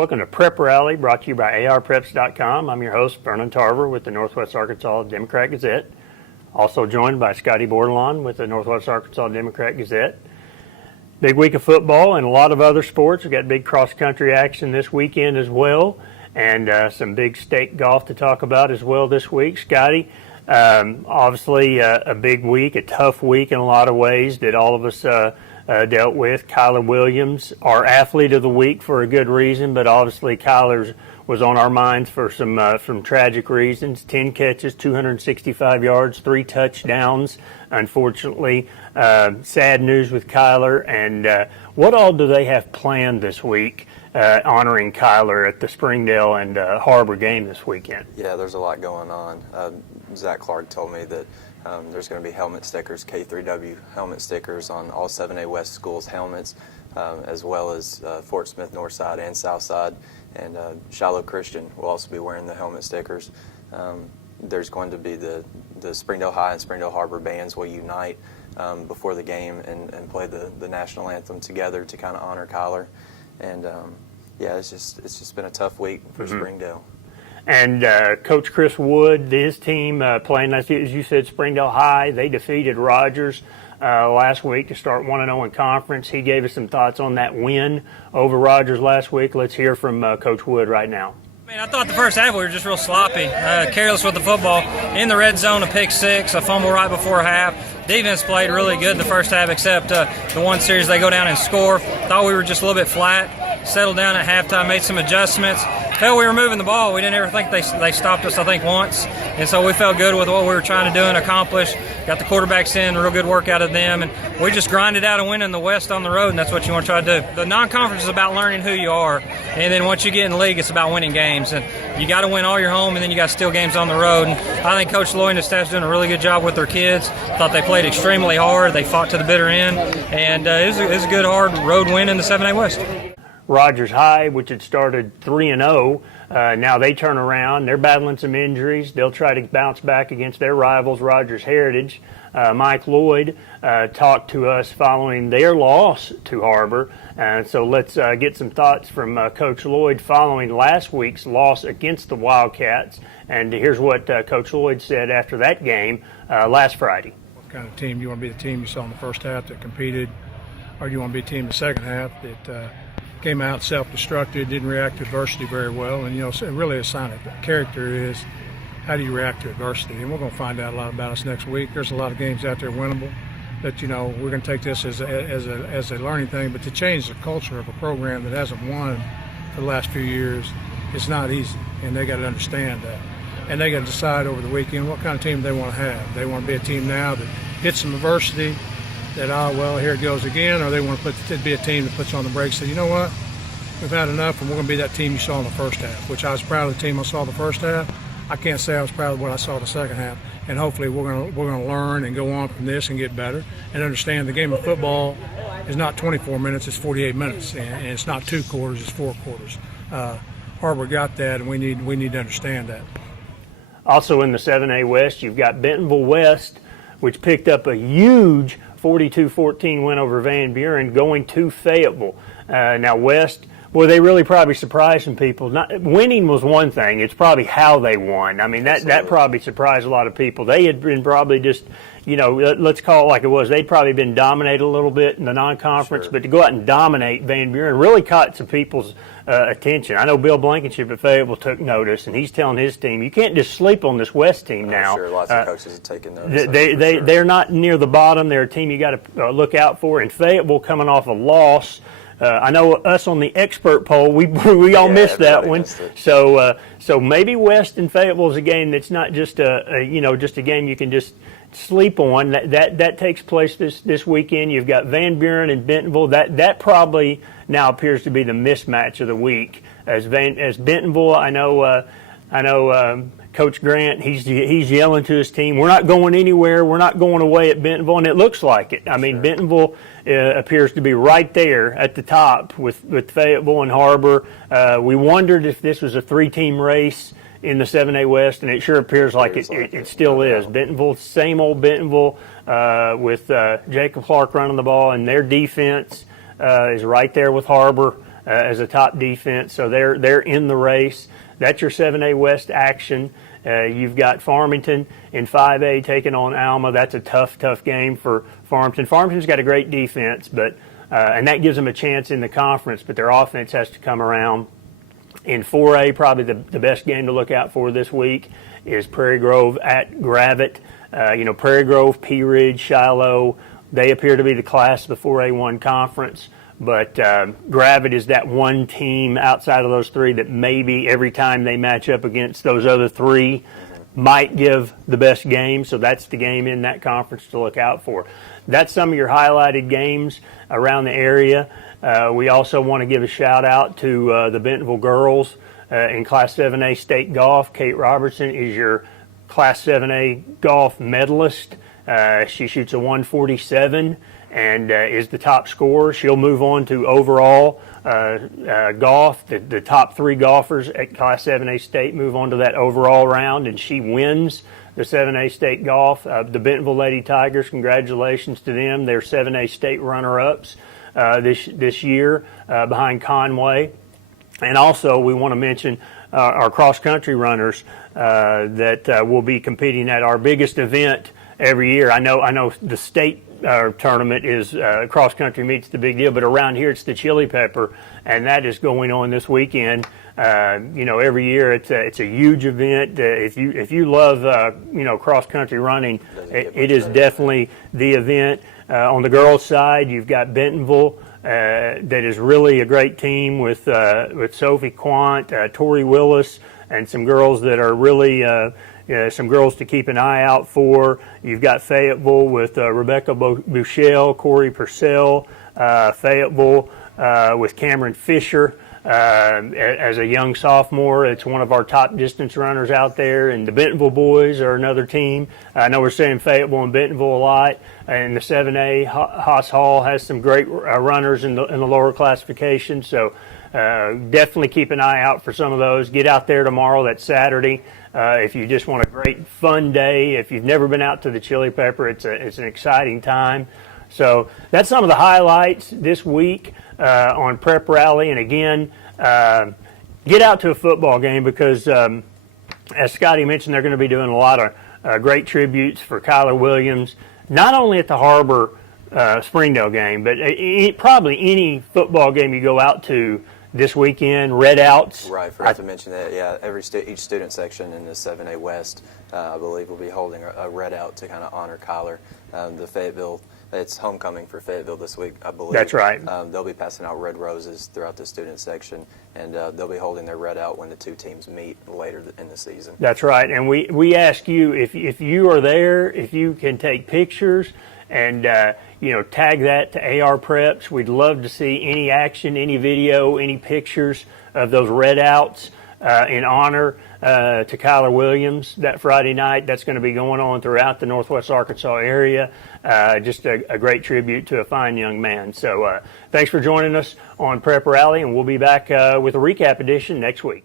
Welcome to Prep Rally, brought to you by arpreps.com. I'm your host, Vernon Tarver with the Northwest Arkansas Democrat-Gazette. Also joined by Scotty Bordelon with the Northwest Arkansas Democrat-Gazette. Big week of football and a lot of other sports. We've got big cross-country action this weekend as well, and some big state golf to talk about as well this week. Scotty, obviously a big week, a tough week in a lot of ways that all of us dealt with. Kyler Williams, our athlete of the week for a good reason, but obviously Kyler's was on our minds for some tragic reasons. 10 catches, 265 yards, 3 touchdowns. Unfortunately, sad news with Kyler. And what all do they have planned this week honoring Kyler at the Springdale and Har-Ber game this weekend? Yeah, there's a lot going on. Zach Clark told me that there's going to be helmet stickers, K3W helmet stickers on all 7A West schools' helmets, as well as Fort Smith Northside and Southside. And Shiloh Christian will also be wearing the helmet stickers. There's going to be the Springdale High and Springdale Har-Ber bands will unite before the game and play the national anthem together to kind of honor Kyler. And yeah, it's just been a tough week for Springdale. And Coach Chris Wood, his team playing, as you said, Springdale High, they defeated Rogers last week to start 1-0 in conference. He gave us some thoughts on that win over Rogers last week. Let's hear from Coach Wood right now. I thought the first half we were just real sloppy, careless with the football. In the red zone, a pick six, a fumble right before half. Defense played really good in the first half, except the one series they go down and score. Thought we were just a little bit flat. Settled down at halftime, made some adjustments. Felt we were moving the ball. We didn't ever think they stopped us, I think, once. And so we felt good with what we were trying to do and accomplish. Got the quarterbacks in, a real good work out of them. And we just grinded out and win in the West on the road, and that's what you want to try to do. The non-conference is about learning who you are. And then once you get in the league, it's about winning games. And you got to win all your home, and then you got to steal games on the road. And I think Coach Lloyd and his staff's doing a really good job with their kids. Thought they played extremely hard. They fought to the bitter end. And it was a good, hard road win in the 7A West. Rogers High, which had started 3-0, now they turn around. They're battling some injuries. They'll try to bounce back against their rivals, Rogers Heritage. Mike Lloyd talked to us following their loss to Har-Ber. So let's get some thoughts from Coach Lloyd following last week's loss against the Wildcats. And here's what Coach Lloyd said after that game last Friday. What kind of team do you want to be? The team you saw in the first half that competed, or do you want to be a team in the second half that came out self-destructed, didn't react to adversity very well? And, really a sign of character is how do you react to adversity? And we're going to find out a lot about us next week. There's a lot of games out there winnable, but, we're going to take this as a learning thing. But to change the culture of a program that hasn't won for the last few years, it's not easy, and they got to understand that. And they got to decide over the weekend what kind of team they want to have. They want to be a team now that hits some adversity, that, here it goes again, or they want to be a team that puts on the brakes and say, you know what, we've had enough, and we're going to be that team you saw in the first half, which I was proud of the team I saw the first half. I can't say I was proud of what I saw the second half, and hopefully we're going to learn and go on from this and get better and understand the game of football is not 24 minutes, it's 48 minutes, and it's not 2 quarters, it's 4 quarters. Har-Ber got that, and we need to understand that. Also in the 7A West, you've got Bentonville West, which picked up a huge 42-14 win over Van Buren, going to Fayetteville. Now West, well, they really probably surprised some people. Winning was one thing; it's probably how they won. I mean, that probably surprised a lot of people. They had been probably just, let's call it like it was. They'd probably been dominated a little bit in the non-conference, but to go out and dominate Van Buren really caught some people's attention. I know Bill Blankenship at Fayetteville took notice, and he's telling his team, you can't just sleep on this West team now. Sure, lots of coaches have taken notice. They're not near the bottom. They're a team you got to look out for. And Fayetteville coming off a loss. I know us on the expert poll, we all missed that one. So maybe West and Fayetteville is a game that's not just just a game you can just sleep on. That takes place this weekend. You've got Van Buren and Bentonville. That probably now appears to be the mismatch of the week. As Bentonville, I know Coach Grant, he's yelling to his team, we're not going anywhere, we're not going away at Bentonville, and it looks like it. I mean, Bentonville appears to be right there at the top with Fayetteville and Har-Ber. We wondered if this was a 3-team race in the 7A West, and it sure appears like it still is. Bentonville, same old Bentonville, with Jacob Clark running the ball, and their defense is right there with Har-Ber. as a top defense, so they're in the race. That's your 7A West action. You've got Farmington in 5A taking on Alma. That's a tough game for Farmington. Farmington's got a great defense, but and that gives them a chance in the conference, but their offense has to come around. In 4A, probably the best game to look out for this week is Prairie Grove at Gravette. Prairie Grove, Pea Ridge, Shiloh, they appear to be the class of the 4A1 conference. But Gravette is that one team outside of those three that maybe every time they match up against those other three might give the best game. So that's the game in that conference to look out for. That's some of your highlighted games around the area. We also want to give a shout out to the Bentonville girls in Class 7A state golf. Kate Robertson is your Class 7A golf medalist. She shoots a 147 and is the top scorer. She'll move on to overall golf. The top three golfers at Class 7A state move on to that overall round, and she wins the 7A state golf. The Bentonville Lady Tigers, congratulations to them. They're 7A state runner-ups this year behind Conway. And also we want to mention our cross-country runners that will be competing at our biggest event every year. I know the state tournament is cross-country meets the big deal, but around here it's the Chili Pepper, and that is going on this weekend. Every year it's a huge event. If you love cross-country running, it is definitely the event. On the girls' side, you've got Bentonville. That is really a great team with Sophie Quant, Tori Willis, and some girls that are really some girls to keep an eye out for. You've got Fayetteville with Rebecca Bouchel, Corey Purcell, Fayetteville with Cameron Fisher. As a young sophomore, it's one of our top distance runners out there, and the Bentonville boys are another team. I know we're saying Fayetteville and Bentonville a lot, and the 7A Haas Hall has some great runners in the lower classification, so definitely keep an eye out for some of those. Get out there tomorrow, that's Saturday. If you just want a great fun day, if you've never been out to the Chili Pepper, it's an exciting time. So that's some of the highlights this week on Prep Rally. And again, get out to a football game because, as Scotty mentioned, they're going to be doing a lot of great tributes for Kyler Williams, not only at the Har-Ber Springdale game, but probably any football game you go out to this weekend, red outs. Right, forgot to mention that, yeah, each student section in the 7A West, I believe, will be holding a red out to kind of honor Kyler. The Fayetteville, it's homecoming for Fayetteville this week, I believe. That's right. They'll be passing out red roses throughout the student section, and they'll be holding their red out when the two teams meet later in the season. That's right, and we ask you, if you are there, if you can take pictures and tag that to AR Preps. We'd love to see any action, any video, any pictures of those red outs in honor to Kyler Williams that Friday night. That's going to be going on throughout the Northwest Arkansas area. Just a great tribute to a fine young man. So thanks for joining us on Prep Rally, and we'll be back with a recap edition next week.